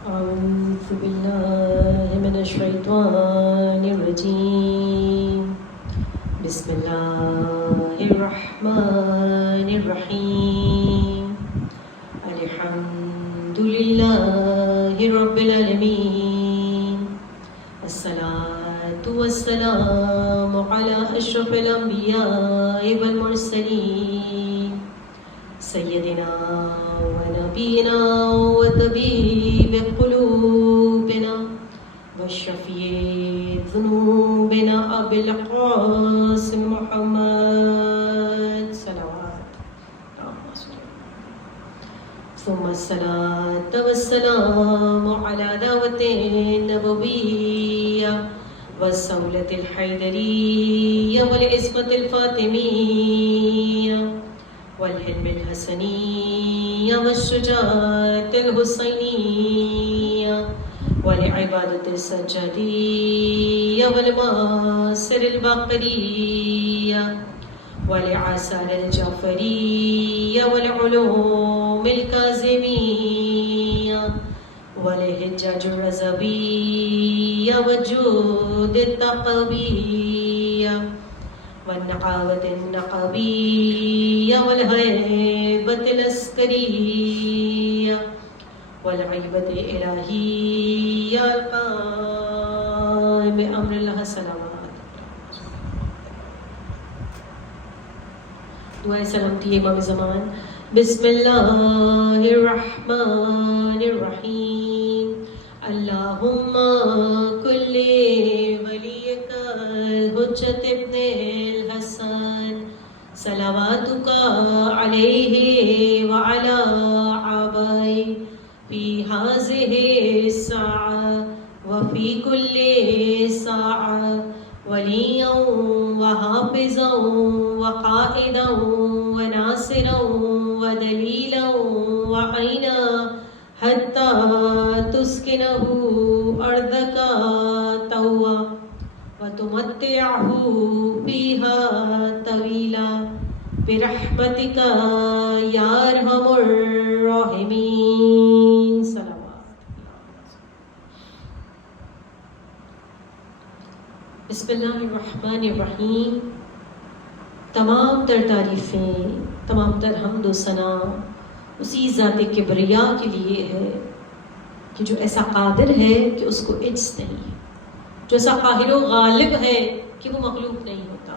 أعوذ بالله من الشيطان الرجيم. بسم الله الرحمن الرحيم. الحمد لله رب العالمين. الصلاة والسلام على أشرف الأنبياء والمرسلين سيدنا ونبينا وطبيب قلوبنا وشفيع ذنوبنا أبي القاسم محمد صلوات ثم الصلاة والسلام على دعوة النبوية والسولة الحيدرية والعصمة الفاطمية والحلم الحسنية والشجاعة الحسينية والعبادة السجادية والمآثر الباقرية والآثار الجعفرية والعلوم الكاظمية والحجاج الرضوية والجود التقوية والنقاوة النقبية والهيبة العسكرية والعيبة الإلهية القائم بأمر الله صلوات. دعائے سلامتی امام زمان. بسم اللہ الرحمن الرحیم. اللہم کل ولیک الحجت ابن الحسن صلواتک علیہ وعلی آبائہ فی ہذہ الساعة وفی کل ساعة ولیاً وحافظاً وقائداً وناصراً ودلیلاً وعینا حتی تسکنہ ارضک طوعا وتمتعہ فیہا طویلا برحمتک یا ارحم الراحمین. بسم اللہ الرحمن الرحیم. تمام تر تعریفیں، تمام تر حمد و ثنا اسی ذات کبریا کے لیے ہے کہ جو ایسا قادر ہے کہ اس کو عجز نہیں ہے، جو ایسا قاہر و غالب ہے کہ وہ مخلوق نہیں ہوتا،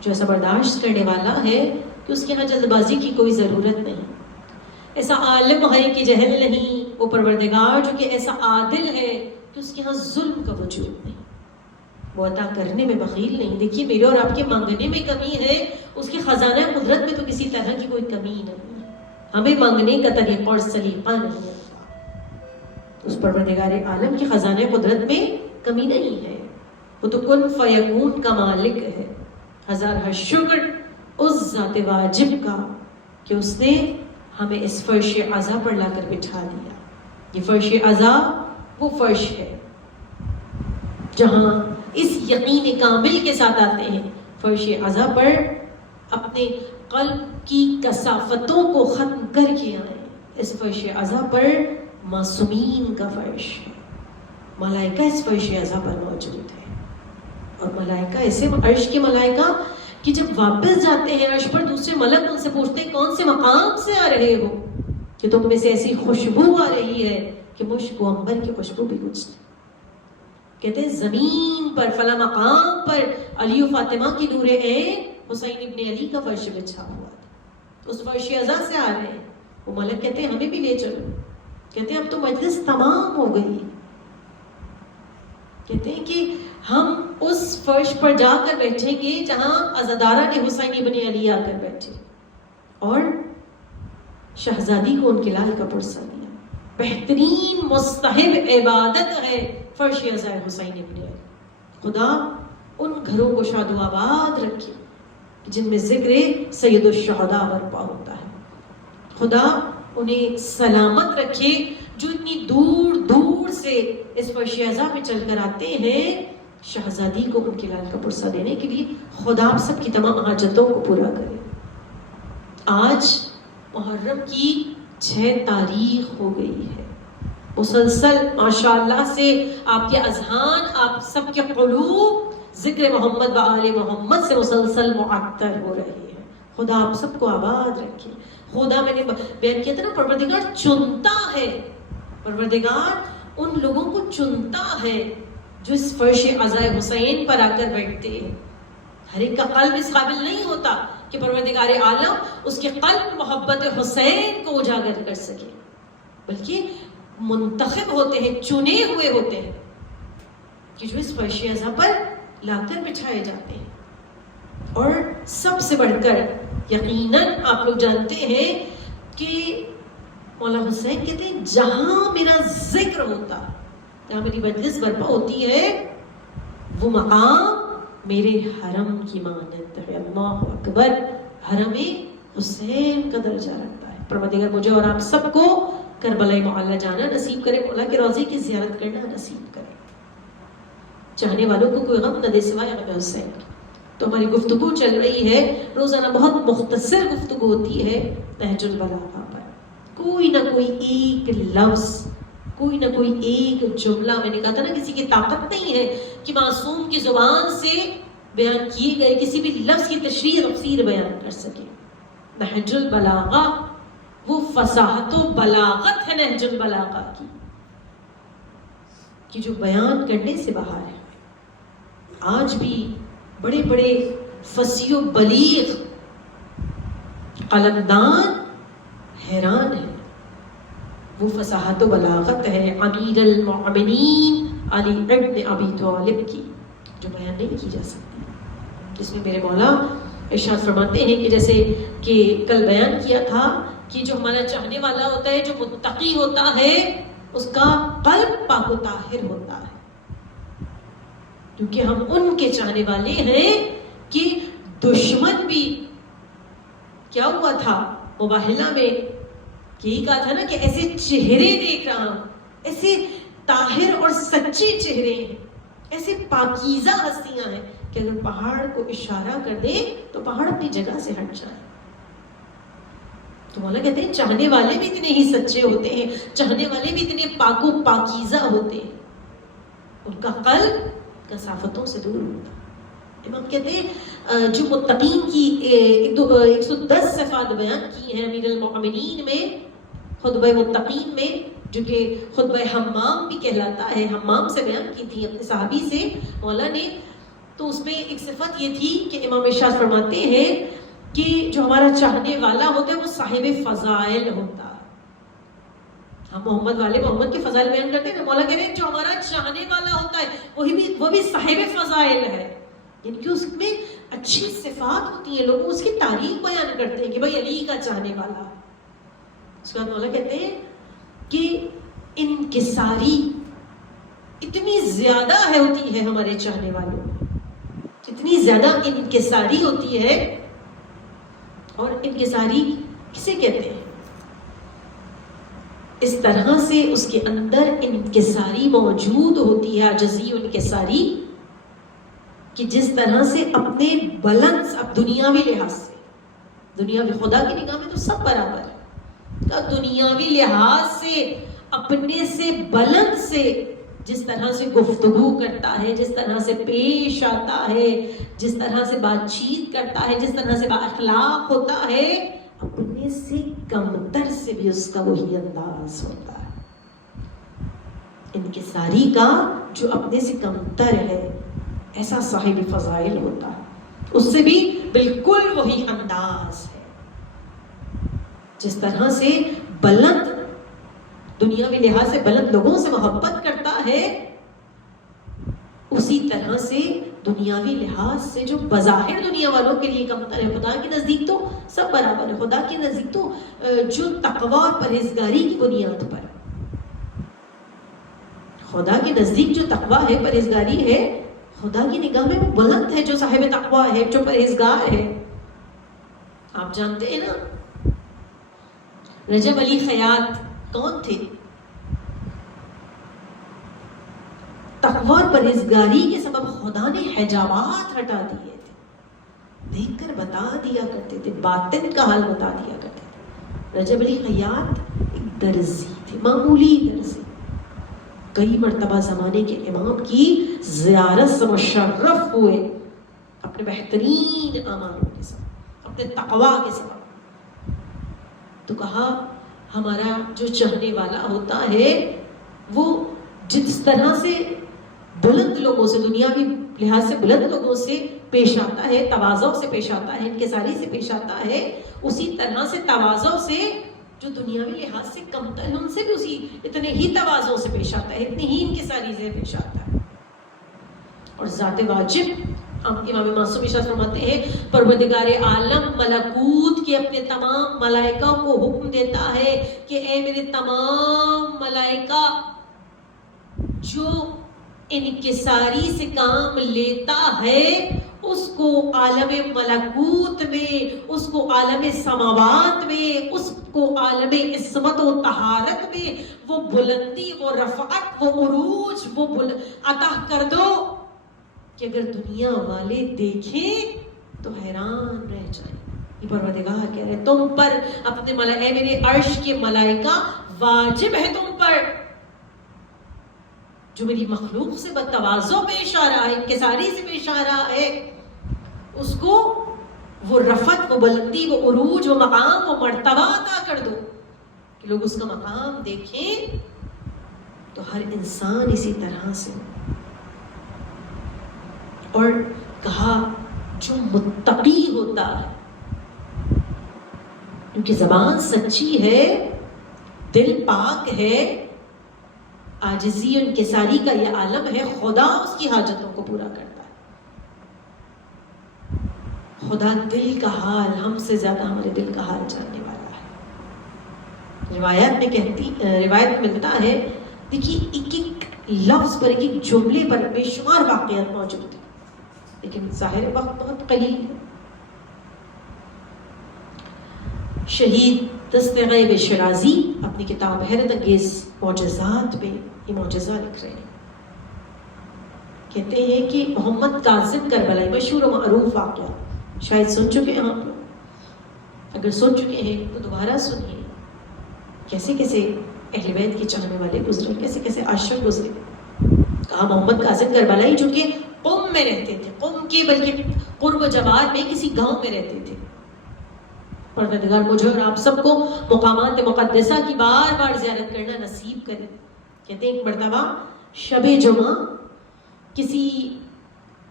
جو ایسا برداشت کرنے والا ہے کہ اس کے ہاں جلد بازی کی کوئی ضرورت نہیں، ایسا عالم ہے کہ جہل نہیں، وہ پروردگار جو کہ ایسا عادل ہے کہ اس کے ہاں ظلم کا وجود نہیں، وہ عطا کرنے میں بخیل نہیں. دیکھیے میرے اور آپ کے مانگنے میں کمی ہے، اس کے خزانہ قدرت میں تو کسی طرح کی کوئی کمی نہیں ہے. ہمیں مانگنے کا طریقہ اور سلیقہ نہیں ہے. اس پروردگار عالم کی خزانہ قدرت میں کمی نہیں ہے. وہ تو کن فیکون کا مالک ہے. ہزار شکر اس ذات واجب کا کہ اس نے ہمیں اس فرش عزا پر لا کر بٹھا دیا. یہ فرش عزا وہ فرش ہے جہاں اس یقین کامل کے ساتھ آتے ہیں فرش عزا پر اپنے قلب کی کثافتوں کو ختم کر کے آئے. اس فرش عزا پر معصومین کا فرش ہے. ملائکہ اس فرش عزا پر موجود ہے، اور ملائکہ ایسے عرش کے ملائکہ کہ جب واپس جاتے ہیں عرش پر دوسرے ملک ان سے پوچھتے ہیں کون سے مقام سے آ رہے ہو کہ تم میں سے ایسی خوشبو آ رہی ہے کہ مشک و عنبر کی خوشبو بھی کچھ نہیں. کہتے ہیں زمین پر فلاں مقام پر علی و فاطمہ کی نور عین حسین ابن علی کا فرش بچھا ہوا تھا. اس فرش عزا سے آ رہے ہیں. وہ ملک کہتے ہیں ہمیں بھی لے چلو. کہتے ہیں اب تو مجلس تمام ہو گئی. کہتے ہیں کہ ہم اس فرش پر جا کر بیٹھیں گے جہاں عزادارہ نے حسین ابن علی آ کر بیٹھے اور شہزادی کو ان کے لال کا پرسہ دیا. بہترین مستحب عبادت ہے فرش عزا حسین ابن علی. خدا ان گھروں کو شاد و آباد رکھے جن میں ذکر سید الشہداء برپا ہوتا ہے. خدا انہیں سلامت رکھے جو اتنی دور دور سے اس فرش عزا پہ چل کر آتے ہیں شہزادی کو ان کے لال کا پرسہ دینے کے لیے. خدا آپ سب کی تمام حاجتوں کو پورا کرے. آج محرم کی 6 تاریخ ہو گئی ہے. مسلسل ماشاءاللہ سے آپ کے اذہان، آپ سب کے قلوب ذکر محمد و آل محمد سے مسلسل معطر ہو رہے ہیں. خدا آپ سب کو آباد رکھے. خدا، میں نے بیان کیا تھا نا، پروردگار چنتا ہے. پروردگار ان لوگوں کو چنتا ہے جو اس فرش عزائے حسین پر آ کر بیٹھتے ہیں. ہر ایک کا قلب اس قابل نہیں ہوتا کہ پروردگار عالم اس کے قلب محبت حسین کو اجاگر کر سکے، بلکہ منتخب ہوتے ہیں، چنے ہوئے ہوتے ہیں کہ جو اس فرش عزا پر لا کر بٹھائے جاتے ہیں. اور سب سے بڑھ کر یقیناً آپ لوگ جانتے ہیں کہ مولا حسین کہتے ہیں جہاں میرا ذکر ہوتا، جہاں میری مجلس برپا ہوتی ہے، وہ مقام میرے حرم کی مانند ہے. اللہ اکبر. حرم حسین کا درجہ رکھتا ہے. پروردگار مجھے اور آپ سب کو کربلا معلیٰ جانا نصیب کرے، مولا کے روضے کی زیارت کرنا نصیب کرے. چاہنے والوں کو کوئی غم نہ دے سوائے غم حسین کی. تو ہماری گفتگو چل رہی ہے، روزانہ بہت مختصر گفتگو ہوتی ہے نہج البلاغہ پر. کوئی نہ کوئی ایک لفظ، کوئی نہ کوئی ایک جملہ. میں نے کہا تھا نا کسی کی طاقت نہیں ہے کہ معصوم کی زبان سے بیان کیے گئے کسی بھی لفظ کی تشریح تفسیر بیان کر سکے. نہج البلاغہ وہ فصاحت و بلاغت ہے نہج البلاغہ کی، کہ جو بیان کرنے سے باہر ہے. آج بھی بڑے بڑے فصیح و بلیغ قلمدان حیران ہیں. وہ فصاحت و بلاغت ہے امیر المؤمنین علی ابن ابی طالب کی، جو بیان نہیں کی جا سکتی، جس میں میرے مولا ارشاد فرماتے ہیں کہ جیسے کہ کل بیان کیا تھا کہ جو ہمارا چاہنے والا ہوتا ہے، جو متقی ہوتا ہے، اس کا قلب پاک و طاہر ہوتا ہے. کیونکہ ہم ان کے چاہنے والے ہیں کہ دشمن بھی کیا ہوا تھا مباہلہ میں، یہی کہا تھا نا کہ ایسے چہرے دیکھ رہا ہوں، ایسے طاہر اور سچے چہرے ہیں، ایسے پاکیزہ ہستیاں ہیں کہ اگر پہاڑ کو اشارہ کر دے تو پہاڑ اپنی جگہ سے ہٹ جائے. تو مولا کہتے ہیں چاہنے والے بھی اتنے ہی سچے ہوتے ہیں، چاہنے والے بھی اتنے پاک و پاکیزہ ہوتے ہیں، ان کا قلب کثافتوں سے دور ہوتا. امام کہتے ہیں جو متقین کی 110 صفات بیان کی ہیں امیر المؤمنین میں، خطبہ متقین میں، جو کہ خطبہ حمام بھی کہلاتا ہے، حمام سے بیان کی تھی اپنے صحابی سے مولا نے. تو اس میں ایک صفت یہ تھی کہ امام ارشاد فرماتے ہیں کہ جو ہمارا چاہنے والا ہوتا ہے وہ صاحب فضائل ہوتا ہے. ہم محمد والے محمد کے فضائل بیان کرتے ہیں، مولا کہتے ہیں جو ہمارا چاہنے والا ہوتا ہے وہ بھی صاحب فضائل ہے، یعنی کہ اس میں اچھی صفات ہوتی ہیں، لوگ اس کی تعریف بیان کرتے ہیں کہ بھائی علی کا چاہنے والا. اس کے بعد مولا کہتے ہیں کہ انکساری اتنی زیادہ ہوتی ہے ہمارے چاہنے والوں میں، اتنی زیادہ انکساری ہوتی ہے. اور انکساری کسے کہتے ہیں؟ اس طرح سے اس کے اندر انکساری موجود ہوتی ہے، عجزی انکساری، کہ جس طرح سے اپنے بلند، اب دنیاوی لحاظ سے، دنیاوی خدا کی نگاہ میں تو سب برابر ہے، دنیاوی لحاظ سے اپنے سے بلند سے جس طرح سے گفتگو کرتا ہے، جس طرح سے پیش آتا ہے، جس طرح سے بات چیت کرتا ہے، جس طرح سے با اخلاق ہوتا ہے، اپنے سے کمتر سے بھی اس کا وہی انداز ہوتا ہے. انکساری کا جو اپنے سے کمتر ہے ایسا صاحب فضائل ہوتا ہے، اس سے بھی بالکل وہی انداز ہے. جس طرح سے بلند، دنیاوی لحاظ سے بلند لوگوں سے محبت کرتا ہے، اسی طرح سے دنیاوی لحاظ سے جو بظاہر دنیا والوں کے لیے کمتر ہے، خدا کے نزدیک تو سب برابر ہے. خدا کے نزدیک تو جو تقوی اور پرہیزگاری کی بنیاد پر، خدا کے نزدیک جو تقوی ہے، پرہیزگاری ہے، خدا کی نگاہ میں وہ بلند ہے جو صاحب تقوی ہے، جو پرہیزگار ہے. آپ جانتے ہیں نا رجب علی خیاط کون تھے؟ تقوی اور پرہیزگاری کے سبب خدا نے حجابات ہٹا دیے تھے، دیکھ کر بتا دیا کرتے تھے، باطن کا حال بتا دیا کرتے تھے. رجب علی خیاط ایک درزی تھے، معمولی درزی، کئی مرتبہ زمانے کے امام کی زیارت سے مشرف ہوئے اپنے بہترین اعمالوں کے ساتھ، اپنے تقوی کے ساتھ. تو کہا ہمارا جو چاہنے والا ہوتا ہے وہ جس طرح سے بلند لوگوں سے، دنیاوی لحاظ سے بلند لوگوں سے پیش آتا ہے، تواضع سے پیش آتا ہے، انکساری سے پیش آتا ہے، اسی طرح سے تواضع سے جو دنیاوی لحاظ سے کمتر ہے ان سے بھی اسی اتنے ہی تواضع سے پیش آتا ہے، اتنی ہی انکساری سے پیش آتا ہے. اور ذات واجب امام معصوم ارشاد فرماتے ہیں پروردگار عالم ملکوت کے اپنے تمام ملائکہ کو حکم دیتا ہے کہ اے میرے تمام ملائکہ، جو انکساری سے کام لیتا ہے اس کو عالم ملکوت میں، اس کو عالم سماوات میں، اس کو عالم عصمت و طہارت میں وہ بلندی، وہ رفعت، وہ عروج، وہ عطا کر دو کہ اگر دنیا والے دیکھیں تو حیران رہ جائیں. یہ پروردگار کہہ رہے تم پر اپنے اے میرے عرش کے ملائکہ واجب ہے تم پر، جو میری مخلوق سے بتواضع پیش آ رہا ہے، انکساری سے پیش آ رہا ہے، اس کو وہ رفعت، وہ بلندی، وہ عروج، وہ مقام، وہ مرتبہ عطا کر دو کہ لوگ اس کا مقام دیکھیں تو ہر انسان اسی طرح سے. اور کہا جو متقی ہوتا ہے، کیونکہ زبان سچی ہے، دل پاک ہے، عاجزی اور انکساری کا یہ عالم ہے، خدا اس کی حاجتوں کو پورا کرتا ہے. خدا دل کا حال ہم سے زیادہ ہمارے دل کا حال جاننے والا ہے. روایت میں ملتا ہے، دیکھیے ایک ایک لفظ پر، ایک ایک جملے پر بے شمار واقعات موجود ہیں، لیکن ظاہر وقت بہت قلیل ہے. شہید دست غیب شرازی اپنی کتاب حیرت انگیز معجزات میں یہ معجزہ لکھ رہے ہیں. کہتے ہیں کہ محمد کاظم کربلائی، مشہور و معروف واقعہ، شاید سن چکے ہیں آپ لوگ. اگر سن چکے ہیں تو دوبارہ سنیے. کیسے کیسے اہل بیت کے چاہنے والے گزرے، کیسے کیسے عاشق گزرے. کہا محمد کاظم کربلائی جو کہ قم میں رہتے تھے، قم کے بلکہ قرب و جوار میں کسی گاؤں میں رہتے تھے. پروردگار مجھے اور آپ سب کو مقامات مقدسہ کی بار بار زیارت کرنا نصیب کرے. کہتے ہیں ایک مرتبہ شب جمعہ کسی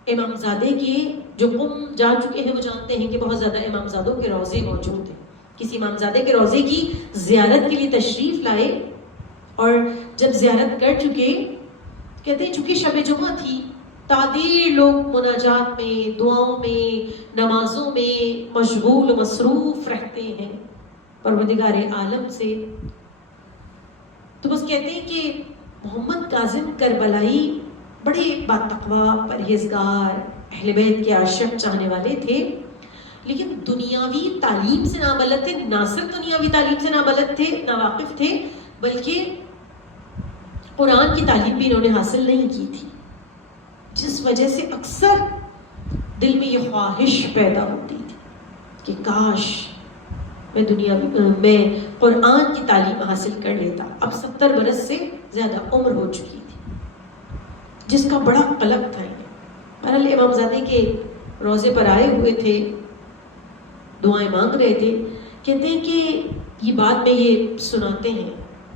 امامزادے کے، جو قم جا چکے ہیں وہ جانتے ہیں کہ بہت زیادہ امامزادوں کے روضے موجود ہیں، کسی امامزادے کے روضے کی زیارت کے لیے تشریف لائے. اور جب زیارت کر چکے، کہتے ہیں چونکہ شب جمعہ تھی، تعدیر لوگ مناجات میں، دعاؤں میں، نمازوں میں مشغول و مصروف رہتے ہیں پروردگار عالم سے. تو بس کہتے ہیں کہ محمد کاظم کربلائی بڑے باتقوا، پرہیزگار، اہل بیت کے عاشق چاہنے والے تھے، لیکن دنیاوی تعلیم سے نابلد تھے. نہ صرف دنیاوی تعلیم سے نابلد تھے، ناواقف تھے، بلکہ قرآن کی تعلیم بھی انہوں نے حاصل نہیں کی تھی، جس وجہ سے اکثر دل میں یہ خواہش پیدا ہوتی تھی کہ کاش میں قرآن کی تعلیم حاصل کر لیتا. اب 70 برس سے زیادہ عمر ہو چکی تھی، جس کا بڑا قلق تھا. بہرحال امامزادے کے روضے پر آئے ہوئے تھے، دعائیں مانگ رہے تھے. کہتے ہیں کہ یہ بات میں یہ سناتے ہیں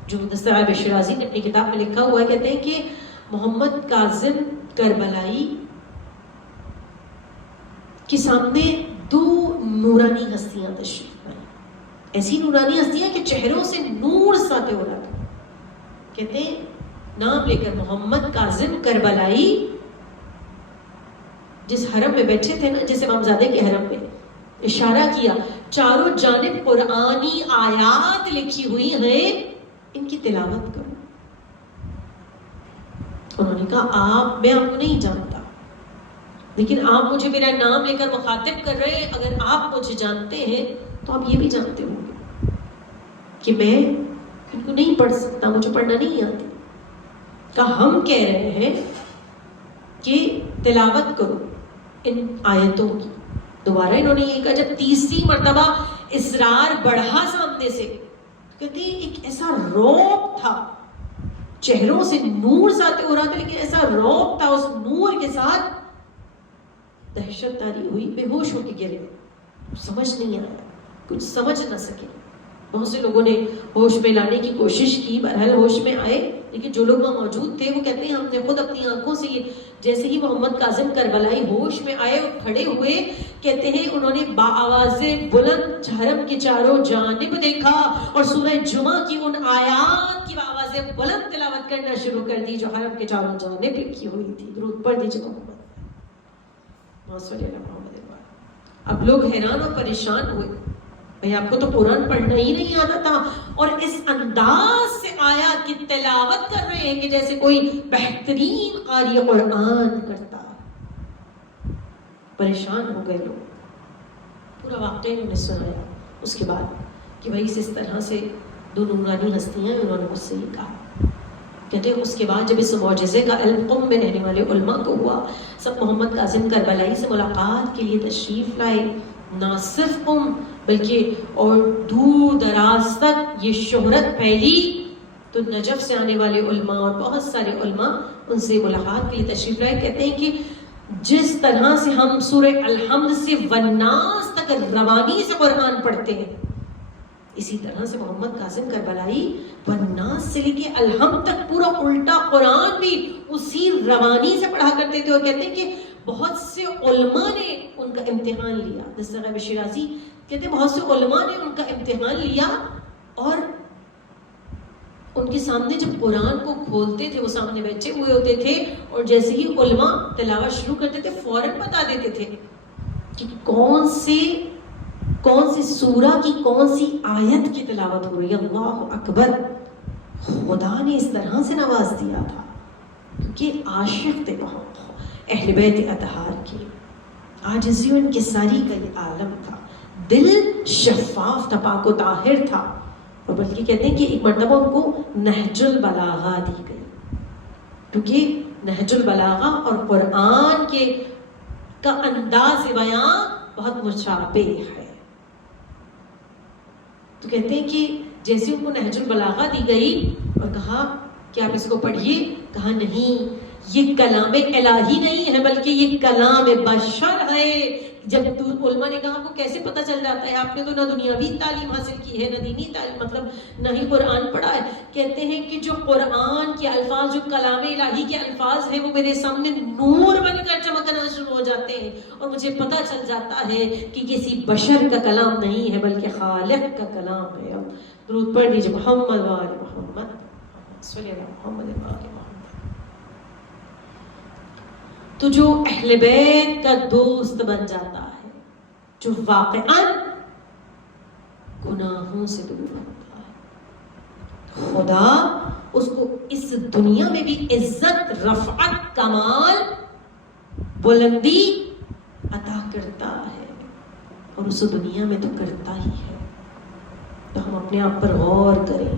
جو دست غیب شرازی نے اپنی کتاب میں لکھا ہوا ہے. کہتے ہیں کہ محمد کاظم کربلائی کے سامنے 2 نورانی ہستیاں تشریف لائیں، ایسی نورانی ہستیاں کہ چہروں سے نور ساطع ہو رہا تھا. کہتے ہیں نام لے کر محمد کاظم کربلائی جس حرم میں بیٹھے تھے نا، جس امامزادے کے حرم میں، اشارہ کیا چاروں جانب قرآنی آیات لکھی ہوئی ہیں، ان کی تلاوت کرو. انہوں نے کہا میں آپ کو نہیں جانتا، لیکن آپ مجھے میرا نام لے کر مخاطب کر رہے ہیں، اگر آپ مجھے جانتے ہیں تو آپ یہ بھی جانتے ہوں گے کہ میں ان کو نہیں پڑھ سکتا، مجھے پڑھنا نہیں آتی. کہا ہم کہہ رہے ہیں کہ تلاوت کرو ان آیتوں کی. دوبارہ انہوں نے یہ کہا. جب تیسری مرتبہ اصرار بڑھا سامنے سے، کہتے ہیں ایک ایسا رعب تھا چہروں سے نور ساطع ہو رہا تھا، لیکن ایسا رعب تھا اس نور کے ساتھ، دہشت تاری ہوئی، بے ہوش ہو کے گرے، سمجھ نہیں آیا، کچھ سمجھ نہ سکے. بہت سے لوگوں نے ہوش میں لانے کی کوشش کی، بہرحال ہوش میں آئے، لیکن جو لوگ وہاں موجود تھے وہ کہتے ہیں ہم نے خود اپنی آنکھوں سے یہ، جیسے ہی محمد کاظم کربلائی ہوش میں آئے اور کھڑے ہوئے، کہتے ہیں انہوں نے باآواز بلند حرم کی چاروں جانب دیکھا اور سورہ جمعہ کی ان آیات کی آواز بلند تلاوت کرنا شروع کر دی جو حرم کے چاروں جانب لکھی ہوئی تھی. درود پڑھ دیجیے محمد. اب لوگ حیران اور پریشان ہوئے، بھئی آپ کو تو قرآن پڑھنا ہی نہیں آتا تھا اور اس انداز سے آیات کی تلاوت کر رہے ہیں کہ جیسے کوئی بہترین قاری قرآن کرتا. پریشان ہو گئے لوگ. پورا واقعہ انہوں نے سنایا اس کے بعد کہ بھئی اس طرح سے دو نورانی ہستیاں انہوں نے مجھ سے یہ کہا. کہتے ہیں اس کے بعد جب اس معجزے کا علم قم میں رہنے والے علماء کو ہوا، سب محمد کاظم کربلائی سے ملاقات کے لیے تشریف لائے. نہ صرف قم بلکہ اور دور دراز تک یہ شہرت پھیلی تو نجف سے آنے والے علماء اور بہت سارے علماء ان سے ملاقات کے لیے تشریف لائے. کہتے ہیں کہ جس طرح سے ہم سورہ الحمد سے والناس تک روانی سے قرآن پڑھتے ہیں، اسی طرح سے محمد کاظم کربلائی والناس سے لے کے الحمد تک پورا الٹا قرآن بھی اسی روانی سے پڑھا کرتے تھے. اور کہتے ہیں کہ بہت سے علماء نے ان کا امتحان لیا. دستغیب شیرازی کہتے ہیں بہت سے علماء نے ان کا امتحان لیا اور ان کے سامنے جب قرآن کو کھولتے تھے، وہ سامنے بیٹھے ہوئے ہوتے تھے اور جیسے ہی علماء تلاوت شروع کرتے تھے فوراً بتا دیتے تھے کہ کون سی سورہ کی کون سی آیت کی تلاوت ہو رہی ہے. اللہ اکبر. خدا نے اس طرح سے نواز دیا تھا کیونکہ عاشق تھے بہت اہل بیت اطہار کی. عاجزی و انکساری کا یہ عالم تھا، دل شفاف تھا، پاک و طاہر تھا. اور بلکہ کہتے ہیں کہ ایک مرتبہ ان کو نہج البلاغہ دی گئی کیونکہ نہج البلاغہ اور قرآن کا انداز بیان بہت مشابہ ہے. تو کہتے ہیں کہ جیسے ان کو نہج البلاغہ دی گئی اور کہا کہ آپ اس کو پڑھیے، کہا نہیں یہ کلام الہی نہیں ہے بلکہ یہ کلام بشر ہے. جب علماء نے کہا آپ کو کیسے پتہ چل جاتا ہے، آپ نے تو نہ دنیاوی تعلیم حاصل کی ہے نہ دینی تعلیم، مطلب نہ ہی قرآن پڑھا ہے. کہتے ہیں کہ جو قرآن کے الفاظ، جو کلام الہی کے الفاظ ہیں، وہ میرے سامنے نور بن کر چمکنا شروع ہو جاتے ہیں اور مجھے پتہ چل جاتا ہے کہ کسی بشر کا کلام نہیں ہے بلکہ خالق کا کلام ہے. اب درود پڑھ دیجیے محمد و آل محمد صلی اللہ محمد و آل محمد. تو جو اہل بیت کا دوست بن جاتا ہے، جو واقعاً گناہوں سے دور ہوتا ہے، خدا اس کو اس دنیا میں بھی عزت، رفعت، کمال، بلندی عطا کرتا ہے اور اس دنیا میں تو کرتا ہی ہے. تو ہم اپنے آپ پر غور کریں.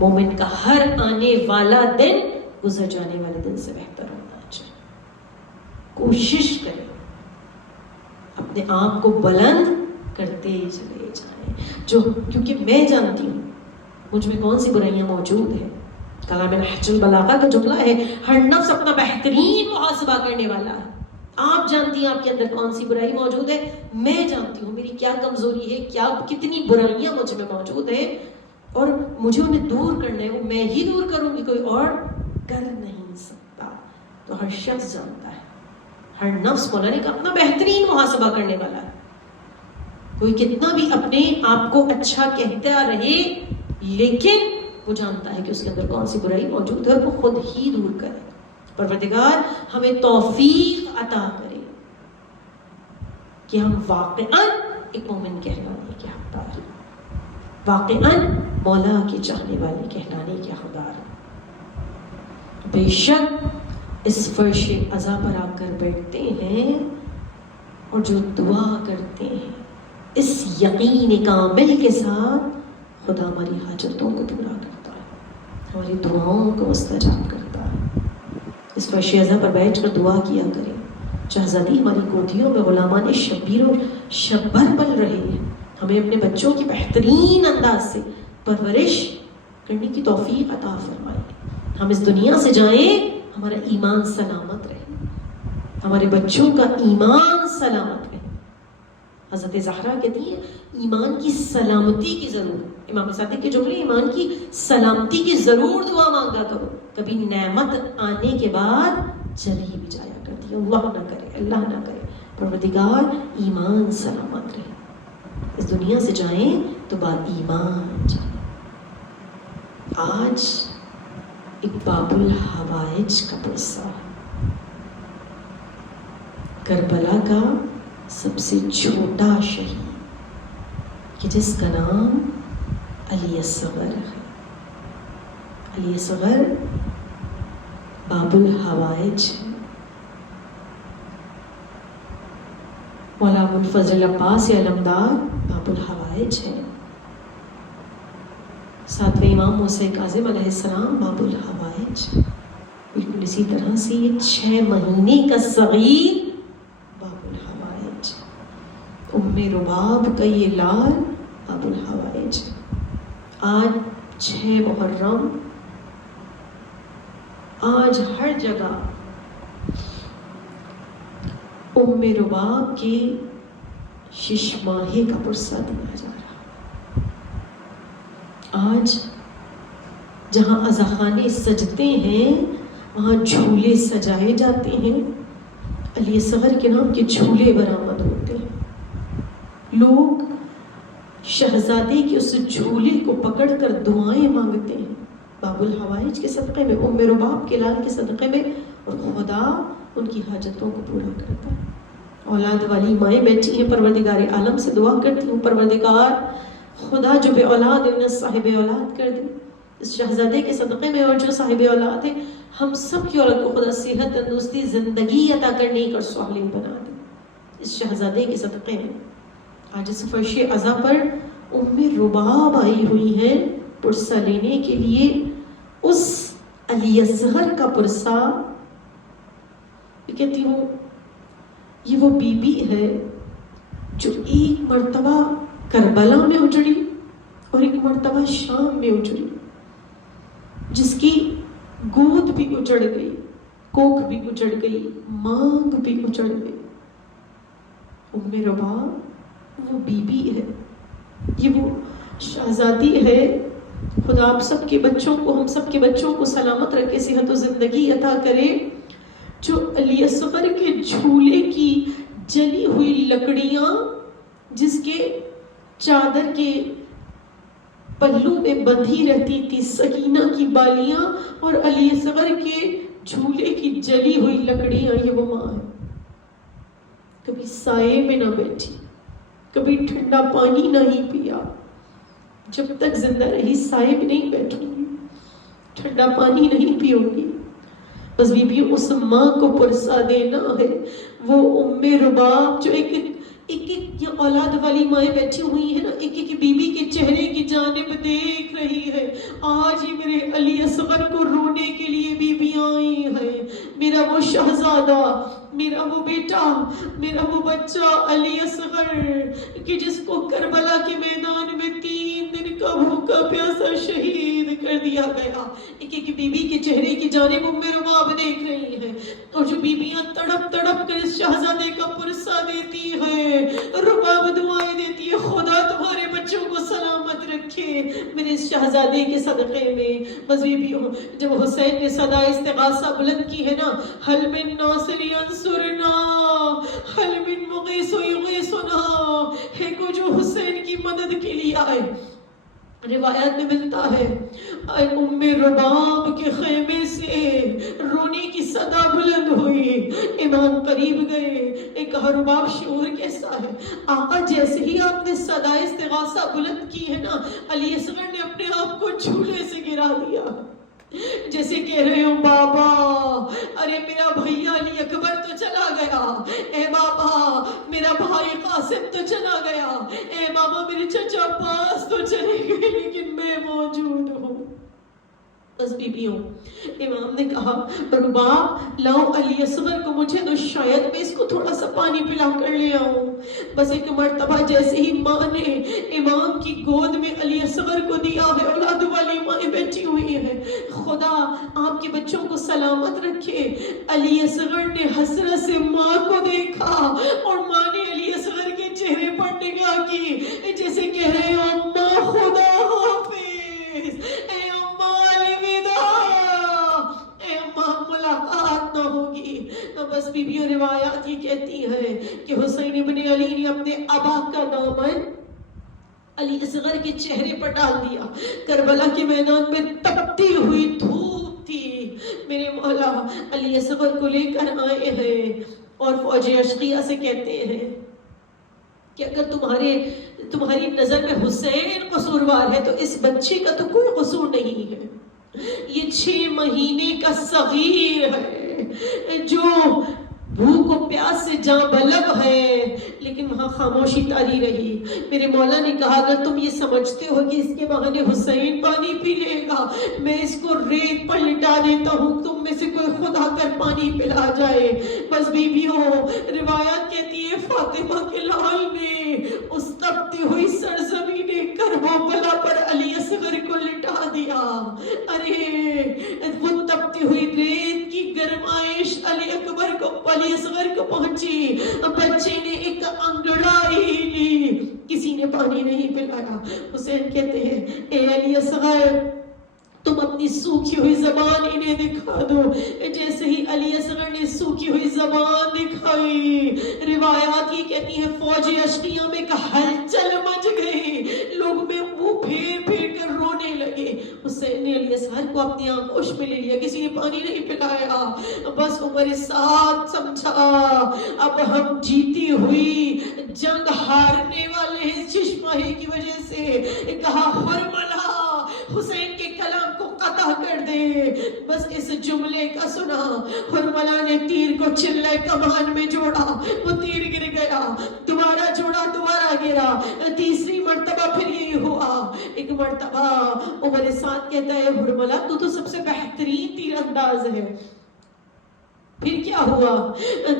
مومن کا ہر آنے والا دن گزر جانے والے دن سے بہتر ہونا چاہیے. کوشش کریں اپنے آپ کو بلند کرتے چلے جائیں. کیونکہ میں جانتی ہوں مجھ میں کون سی برائیاں موجود ہیں. کلام نہج البلاغہ کا جملہ ہے ہر نفس اپنا بہترین محاسبہ کرنے والا ہے. آپ جانتی ہیں آپ کے اندر کون سی برائی موجود ہے، میں جانتی ہوں میری کیا کمزوری ہے، کتنی برائیاں مجھ میں موجود ہیں اور مجھے انہیں دور کرنا ہے. وہ میں ہی دور کروں گی، کوئی اور کر نہیں سکتا. تو ہر شخص جانتا ہے، ہر نفس مولانا کا اپنا بہترین محاسبہ کرنے والا ہے. کوئی کتنا بھی اپنے آپ کو اچھا کہتا رہے لیکن وہ جانتا ہے کہ اس کے اندر کون سی برائی موجود ہے اور وہ خود ہی دور کرے. پروردگار ہمیں توفیق عطا کرے کہ ہم واقعاً ایک مومن کہلانے کے حقدار ہیں، واقعاً مولا کے چاہنے والے کہلانے کے حقدار ہیں. بے شک اس فرش عزا پر آ کر بیٹھتے ہیں اور جو دعا کرتے ہیں اس یقین کامل کے ساتھ خدا ہماری حاجتوں کو پورا کرتا ہے، ہماری دعاؤں کو مستجاب کرتا ہے. اس فرش عزا پر بیٹھ کر دعا کیا کریں. شہزادی ہماری گودیوں میں غلامان شبیر اور شبر پل رہے ہیں. ہمیں اپنے بچوں کی بہترین انداز سے پرورش کرنے کی توفیق عطا فرمائے. ہم اس دنیا سے جائیں ہمارا ایمان سلامت رہے، ہمارے بچوں کا ایمان سلامت رہے۔ حضرت زہرا کہتی ہیں ایمان کی سلامتی کی ضرور، امام صادق کے جملے، ایمان کی سلامتی کی ضرور دعا مانگا کرو، کبھی نعمت آنے کے بعد چلی بھی جایا کرتی ہے، اللہ نہ کرے، اللہ نہ کرے، پروردگار ایمان سلامت رہے، اس دنیا سے جائیں تو با ایمان جائیں۔ آج ایک باب الحوائج کا پرسہ، کربلا کا سب سے چھوٹا شہید کہ جس کا نام علی اصغر ہے۔ علی اصغر باب الحوائج ہے۔ مولا منفضل عباس علمدار باب الحوائج ہے۔ ساتویں امام موسیٰ کاظم علیہ السلام باب الحوائج، بالکل اسی طرح سے یہ 6 مہینے کا صغیر باب الحوائج، ام رباب کا یہ لال باب الحوائج۔ آج 6 محرم، آج ہر جگہ ام رباب کے 6 ماہے کا پرسہ دیا جا رہا۔ آج جہاں عزاخانے سجتے ہیں وہاں جھولے سجائے جاتے ہیں، علی اصغر کے نام کے جھولے برآمد ہوتے ہیں، لوگ شہزادے کے اس جھولے کو پکڑ کر دعائیں مانگتے ہیں باب الحوائج کے صدقے میں، ام رباب کے لال کے صدقے میں، اور خدا ان کی حاجتوں کو پورا کرتا ہے۔ اولاد والی مائیں بیٹھی ہیں، پروردگار عالم سے دعا کرتی ہوں، پروردگار خدا جو بے اولاد ہے انہیں صاحب اولاد کر دے اس شہزادے کے صدقے میں، اور جو صاحب اولاد ہے ہم سب کی اولاد کو خدا صحت، تندرستی، زندگی عطا کرنے کا صالح بنا دے اس شہزادے کے صدقے میں۔ آج اس فرش عزا پر ام رباب آئی ہوئی ہیں پرسہ لینے کے لیے، اس علی اصغر کا پرسہ۔ کہتی ہوں یہ وہ بی بی ہے جو ایک مرتبہ کربلا میں اجڑی اور ایک مرتبہ شام میں اجڑی، جس کی گود بھی اجڑ گئی، کوکھ بھی اجڑ گئی، مانگ بھی اجڑ گئی۔ ام رباب وہ بی بی ہے، یہ وہ شہزادی ہے۔ خدا آپ سب کے بچوں کو، ہم سب کے بچوں کو سلامت رکھے، صحت و زندگی عطا کرے، جو علی اصغر کے جھولے کی جلی ہوئی لکڑیاں، جس کے چادر کے پلو میں بندھی رہتی تھی سکینہ کی بالیاں، اور علی اصغر کے جھولے کی جلی ہوئی لکڑیاں، یہ وہ ماں ہے۔ کبھی سائے میں نہ بیٹھی، کبھی ٹھنڈا پانی نہیں پیا، جب تک زندہ رہی سائے میں نہیں بیٹھوں گی، ٹھنڈا پانی نہیں پیوں گی۔ بس بی بی اس ماں کو پرسہ دینا ہے، وہ ام رباب جو ایک اولاد والی مائیں بیٹھی ہوئی ہیں نا، ایک ایک بی بی کے چہرے کی جانب دیکھ رہی ہے۔ آج ہی میرے علی اصغر کو رونے کے لیے بی بی آئی ہے، میرا وہ شہزادہ، میرا وہ بیٹا، میرا وہ بچہ علی اصغر، کہ جس کو کربلا کے میدان میں 3 دن کا بھوکا پیاسا شہید کر دیا گیا۔ ایک ایک بی بی کے چہرے کی جانب ام رباب دیکھ رہی ہے، اور جو بیویاں تڑپ تڑپ کر اس شہزادے کا پرسہ دیتی ہے، رباب دعائیں دیتی ہے، خدا تمہارے بچوں کو سلامت رکھے میرے اس شہزادے کے صدقے میں۔ بس بیویوں، جب حسین نے صدا استغاثہ بلند کی ہے نا، حل من ناصر ینصرنا، حل من مغیث یغیثنا، ہے کو جو حسین کی مدد کے لیے آئے۔ روایات میں ملتا ہے ام رباب کے خیمے سے رونے کی صدا بلند ہوئی، امام قریب گئے، ایک رباب شعور کیسا ہے؟ آقا جیسے ہی آپ نے صدا استغاثہ بلند کی ہے نا، علی اصغر نے اپنے آپ کو جھولے سے گرا دیا، جیسے کہہ رہے ہو بابا ارے میرا بھیا علی اکبر تو چلا گیا، اے بابا میرا بھائی قاسم تو چلا گیا، اے بابا میرے چچا عباس تو چلے گئے، لیکن میں موجود ہوں۔ بس بیویوں، امام نے کہا رباب لاؤ علی اصغر کو مجھے تو شاید میں اس کو تھوڑا سا پانی پلا کر لے آؤں۔ بس ایک مرتبہ جیسے ہی ماں نے امام کی گود میں علی اصغر کو دیا ہے، اولاد والی مائیں بیٹھی ہوئی ہیں، خدا آپ کے بچوں کو سلامت رکھے، علی اصغر نے حسرت سے ماں کو دیکھا اور ماں نے علی اصغر کے چہرے پر نگاہ کی جیسے کہہ رہے ہو اماں خدا حافظ، اے اماں ملاقات نہ ہوگی۔ بس بیویوں روایات ہی کہتی ہیں کہ حسین ابن علی نے اپنے ابا کا دامن علی اصغر کے چہرے پر ڈال دیا۔ کربلا کے میدان میں تپتی ہوئی دھوپ تھی، میرے مولا علی اصغر کو لے کر آئے ہیں اور فوج اشقیہ سے کہتے ہیں کہ اگر تمہاری نظر میں حسین قصوروار ہے تو اس بچے کا تو کوئی قصور نہیں ہے، یہ 6 مہینے کا صغیر ہے جو بھوک و پیاس سے جاں بلب ہے، لیکن وہاں خاموشی طاری رہی۔ میرے مولا نے کہا اگر تم یہ سمجھتے ہو کہ اس کے بہانے حسین پانی پی لے گا، میں اس کو ریت پر لٹا دیتا ہوں، تم میں سے کوئی خود آ کر پانی پلا جائے۔ بس بیویوں روایات کہتی ہے فاطمہ کے لال نے اس تپتی ہوئی سرزمین کربلا پر علی اصغر کو لٹا دیا۔ ارے وہ تپتی ہوئی ریت کی گرمائش علی اصغر کو پہنچی، بچے نے ایک انگڑائی لی، کسی نے پانی نہیں پلایا۔ حسین کہتے ہیں اے علی اصغر تم اپنی سوکھی ہوئی زبان انہیں دکھا دو۔ جیسے ہی علی اصغر نے سوکھی ہوئی زبان دکھائی، روایات یہ کہتی ہیں فوج اشقیہ میں ایک ہلچل مچ گئی، لوگ میں منہ پھیر پھیر کر رونے لگے۔ حسین نے علی اصغر کو اپنی آغوش میں لے لیا، کسی نے پانی نہیں پلایا۔ بس عمر ساتھ سمجھا اب ہم جیتی ہوئی جنگ ہارنے والے ہیں چشمہ کی وجہ سے۔ کہا حرملہ حسین کے کلام کو قطع کر دے۔ بس اس جملے کا سنا، حرملہ نے تیر کو چلے کمان میں جوڑا، وہ تیر گر گیا، دوبارہ جوڑا دوبارہ گرا، تیسری مرتبہ پھر یہی ہوا۔ ایک مرتبہ عمر سعد کہتا ہے حرملہ تو سب سے بہترین تیر انداز ہے، پھر کیا ہوا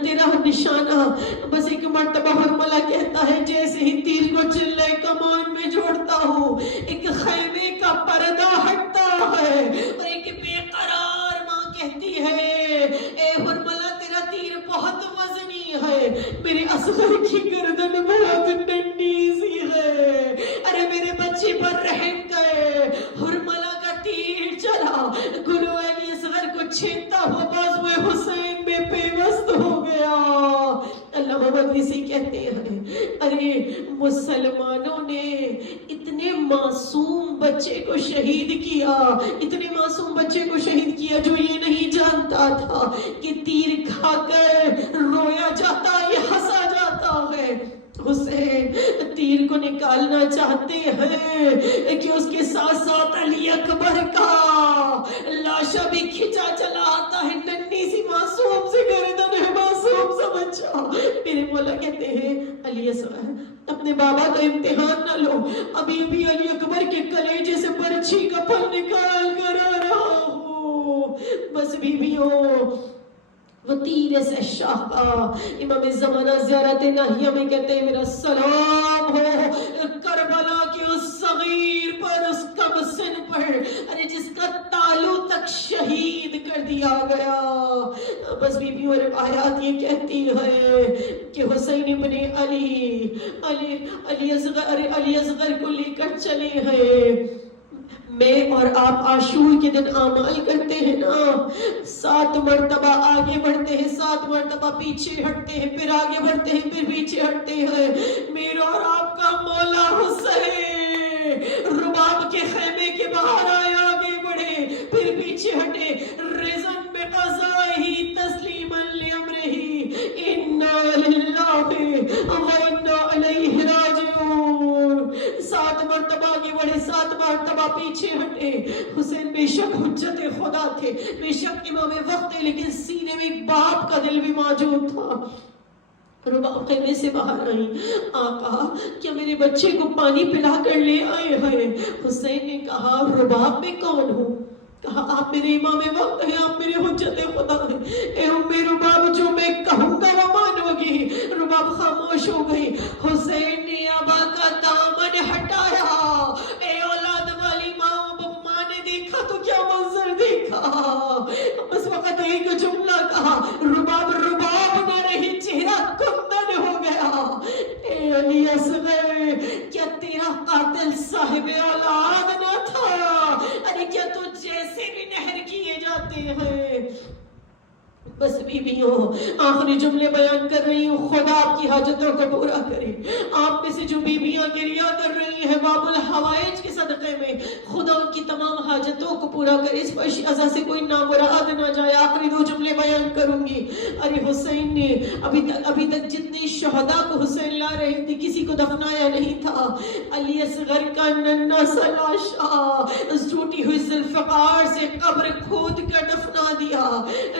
تیرا نشانہ؟ بس ایک مرتبہ حرملہ کہتا ہے جیسے ہی تیر کو چلے کمان میں جوڑتا ہوں ایک خیمے کا پردہ ہٹتا ہے اور ایک بے قرار ماں کہتی ہے اے حرملہ تیرا تیر بہت وزنی ہے، میرے اصغر کی گردن بہت ننھی سی ہے، ارے میرے بچے پر رحم کرے۔ حرملہ کا تیر چلا، گلو علی اصغر کو چھیدتا ہوا بازوئے حسین میں پیوست ہو گیا۔ علامہ مقدسی کہتے ہیں ارے مسلمانوں نے اتنے معصوم بچے کو شہید کیا، اتنے معصوم بچے کو شہید کیا جو یہ نہیں جانتا تھا کہ تیر کھا کر رویا جاتا یا ہنسا جاتا ہے۔ حسین تیر کو نکالنا چاہتے ہیں کہ اس کے ساتھ ساتھ علی اکبر کا لاشا بھی کھچا چلا آتا ہے، ننھی سی معصوم سی گردن ہے، معصوم سا بچہ۔ میرے مولا کہتے ہیں علی اصغر اپنے بابا کا امتحان نہ لو، ابھی ابھی علی اکبر کے کلیجے سے برچھی کا پھل نکال کر آ رہا ہوں۔ بس بیویوں وہ تیر سے شاہبہ امام زمانہ زیارت ناہیہ میں کہتے ہیں میرا سلام ہو کربلا کے اس صغیر پر، اس کم سن پر، ارے جس کا تالو تک شہید کر دیا گیا۔ بس بیویوں روایات یہ کہتی ہے کہ حسین ابن علی اصغر کو لے کر چلے ہیں۔ میں اور آپ عاشور کے دن اعمال کرتے ہیں نا، 7 مرتبہ آگے بڑھتے ہیں، 7 مرتبہ پیچھے ہٹتے ہیں، پھر آگے بڑھتے ہیں، پھر پیچھے ہٹتے ہیں۔ میرا اور آپ کا مولا حسین رباب کے خیمے کے باہر آئے، آگے بڑھے، پھر پیچھے ہٹے، رضن بقضائہ تسلیما لامرہ، انا للہ و انا الیہ راجعون۔ 7 مرتبہ آگے بڑھے، 7 مرتبہ پیچھے ہٹے۔ حسین بے شک حجت خدا تھے، بے شک امام وقت تھے، لیکن سینے میں ایک باپ کا دل بھی موجود تھا۔ رباب خیمے سے باہر آئی، آقا کیا میرے بچے کو پانی پلا کر لے آئے ہیں؟ حسین نے کہا رباب میں کون ہوں؟ کہا آپ میرے امام وقت ہیں، آپ میرے حجت خدا ہیں، اے امی رباب جو میں کہوں گا وہ مانو گی۔ رباب خاموش ہو گئی۔ حسین نے ابا کا دامن ہٹایا۔ اے اولاد والی ماں نے دیکھا تو کیا منظر دیکھا، بس وقت ایک جملہ کہا، رباب رباب نہ رہی، چہرہ کندن ہو گیا۔ اے علی اصغر، کیا تیرا قاتل صاحب اولاد نہ تھا؟ ارے کیا تو جیسے بھی نہر کیے جاتے ہیں؟ بس بیویوں آخری جملے بیان کر رہی ہوں، خدا آپ کی حاجتوں کو پورا کرے۔ آپ میں سے جو بیویاں گریہ کر رہی ہیں باب الحوائج کے صدقے میں، خدا ان کی تمام حاجتوں کو پورا کرے، اس فرش ازا سے کوئی نامراد نہ جائے۔ آخری 2 جملے بیان کروں گی۔ ارے حسین نے ابھی تک جتنے شہداء کو حسین لا رہے تھے کسی کو دفنایا نہیں تھا۔ علی اصغر کا ننھا سا لاشا اس ٹوٹی ہوئی ذوالفقار سے قبر کھود کر دفنا دیا۔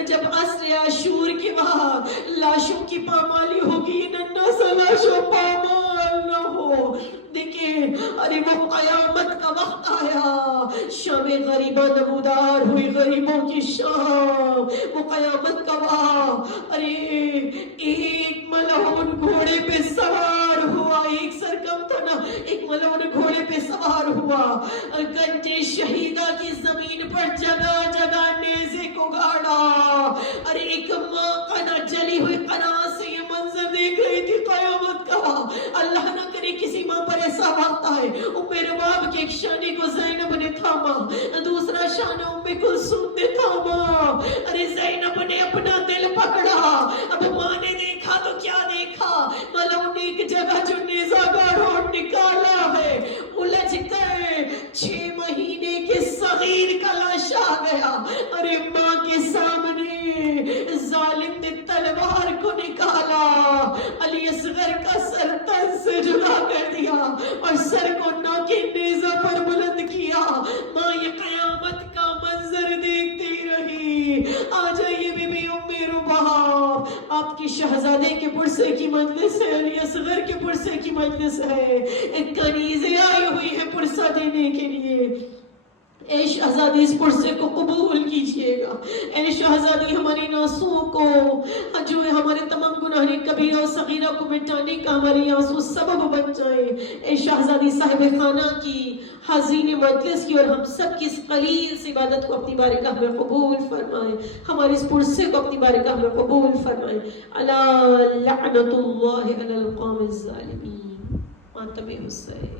جب عصر عاشور کے بعد لاشوں کی پامالی ہوگی، ننھا سا لاشوں پامال نہ ہو۔ دیکھیں ارے وہ قیامت کا وقت آیا، شام غریبہ نمودار ہوئی، غریبوں کی شام، وہ قیامت کا وقت۔ ارے ایک ملعون گھوڑے پہ سوار ہوا، ایک سر کم تھا نا، ایک ملعون گھوڑے پہ سوار ہوا، گنج شہیدہ کی زمین پر جگہ جگہ نیزے کو گاڑا۔ ارے ایک ماں قنا جلی ہوئی قناع سے یہ منظر دیکھ رہی تھی، قیامت کا۔ اللہ نہ کرے کسی ماں پر ایسا وقت آئے۔ ام رباب کے ایک شانے کو زینب نے تھاما، دوسرا شانہ ام کلثوم نے تھاما۔ ارے زینب نے اپنا دل پکڑا۔ اب ماں نے دیکھا تو کیا دیکھا، ملعون نے ایک جگہ جو نیزہ گاڑا نکالا ہے، الجھ کر 6 مہینے کے صغیر کا لاش آ گیا۔ ارے ماں کے سامنے ظالم نے تلوار کو نکالا، علی اصغر کا سر تن سے جدا کر دیا اور سر کو نہ کے نیزہ پر بلند کیا۔ ماں یہ قیامت کا منظر دیکھتی رہی۔ آ جائیے بی بی ام رباب، آپ کی شہزادے کے پرسے کی مجلس ہے، علی اصغر کے پرسے کی مجلس ہے، کنیزیں آئی ہوئی ہیں پرسہ دینے کے لیے۔ اے شہزادی اس پرسے کو قبول کیجئے گا، اے شہزادی ہماری ناسوں کو جو ہے ہمارے تمام گناہ کبیرہ و صغیرہ کو مٹانے کا ہماری آنسو سبب بن جائے۔ اے شہزادی صاحب خانہ کی، حاضرین مجلس کی اور ہم سب کی اس قلیل سی عبادت کو اپنی بارگاہ میں قبول فرمائیں، ہمارے اس پرسے کو اپنی بارگاہ میں قبول فرمائیں۔ الا لعنت اللہ علی القوم الظالمین۔ ماتم حسین۔